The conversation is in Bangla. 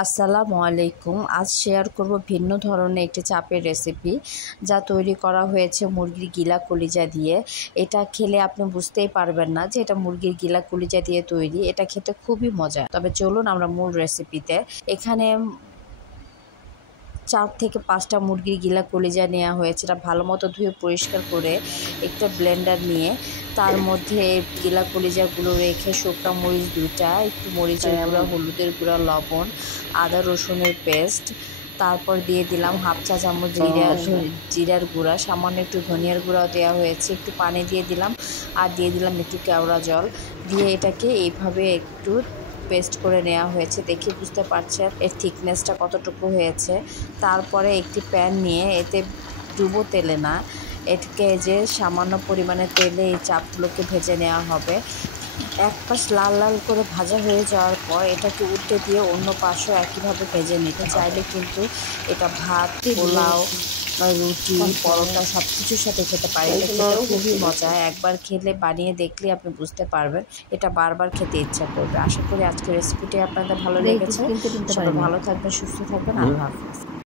আসসালামু আলাইকুম। আজ শেয়ার করব ভিন্ন ধরনের একটি চাপের রেসিপি, যা তৈরি করা হয়েছে মুরগির গিলা কলিজা দিয়ে। এটা খেলে আপনি বুঝতেই পারবেন না যে এটা মুরগির গিলা কলিজা দিয়ে তৈরি। এটা খেতে খুবই মজা। তবে চলুন আমরা মূল রেসিপিতে। এখানে 4 থেকে 5টা মুরগির গিলা কলিজা নেওয়া হয়েছে। এটা ভালো মতো ধুয়ে পরিষ্কার করে একটা ব্লেন্ডার নিয়ে তার মধ্যে গিলা কলিজাগুলো রেখে শুকনো মরিচ 2টা, একটু মরিচের গুঁড়া, হলুদের গুঁড়া, লবণ, আদা রসুনের পেস্ট, তারপর দিয়ে দিলাম হাফ চা চামচ জিরার গুঁড়া, সামান্য একটু ধনিয়ার গুঁড়াও দেওয়া হয়েছে, একটু পানি দিয়ে দিলাম আর দিয়ে দিলাম একটু কেওড়া জল দিয়ে এটাকে এইভাবে একটু পেস্ট করে নেওয়া হয়েছে। দেখে বুঝতে পারছেন এর থিকনেসটা কতটুকু হয়েছে। তারপরে একটি প্যান নিয়ে এতে ডুবো তেলে না, এটাকে যে সামান্য পরিমাণে তেলে এই চাপগুলোকে ভেজে নেওয়া হবে। এক পাশ লাল লাল করে ভাজা হয়ে যাওয়ার পর এটাকে উল্টে দিয়ে অন্য পাশও একইভাবে ভেজে নিতে। চাইলে কিন্তু এটা ভাত, পোলাও, রুটি, পরোটা সব কিছুর সাথে খেতে পারে। এটা খেতে খুবই মজা। একবার খেলে বানিয়ে দেখলে আপনি বুঝতে পারবেন, এটা বারবার খেতে ইচ্ছা করবে। আশা করি আজকের রেসিপিটি আপনাদের ভালো লেগেছে। সবাই ভালো থাকবেন, সুস্থ থাকবেন। আল্লাহ হাফিজ।